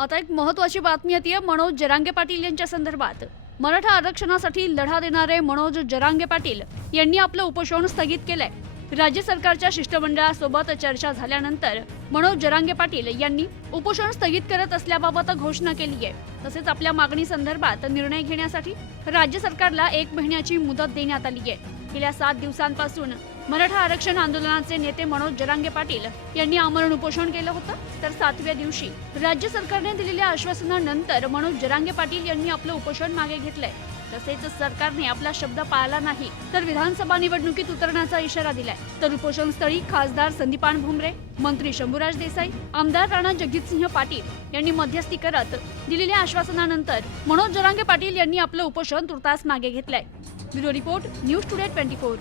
आता एक महत्वाची बातमी येते मनोज जरांगे पाटील यांच्या संदर्भात. मराठा आरक्षणासाठी लढा देणारे मनोज जरांगे पाटील यांनी आपलं उपोषण स्थगित केलंय. राज्य सरकारच्या शिष्टमंडळासोबत चर्चा झाल्यानंतर मनोज जरांगे पाटील यांनी उपोषण स्थगित करत असल्याबाबत घोषणा केली आहे. तसेच आपल्या मागणी संदर्भात निर्णय घेण्यासाठी राज्य सरकारला एक महिन्याची मुदत देण्यात आली आहे. गेल्या सात दिवसांपासून मराठा आरक्षण आंदोलनाचे नेते मनोज जरांगे पाटील यांनी आमरण उपोषण केलं होतं. तर सातव्या दिवशी राज्य सरकारने दिलेल्या आश्वासनानंतर मनोज जरांगे पाटील यांनी आपलं उपोषण मागे घेतलंय. तसेच सरकारने आपला शब्द पाळला नाही तर विधानसभा निवडणुकीत उतरण्याचा इशारा दिलाय. तर उपोषण स्थळी खासदार संदीपान भुमरे मंत्री शंभूराज देसाई आमदार राणा जगजितसिंह पाटील यांनी मध्यस्थी करत दिलेल्या आश्वासनानंतर मनोज जरांगे पाटील यांनी आपलं उपोषण तुर्तास मागे घेतलंय. Bureau report news today twenty four.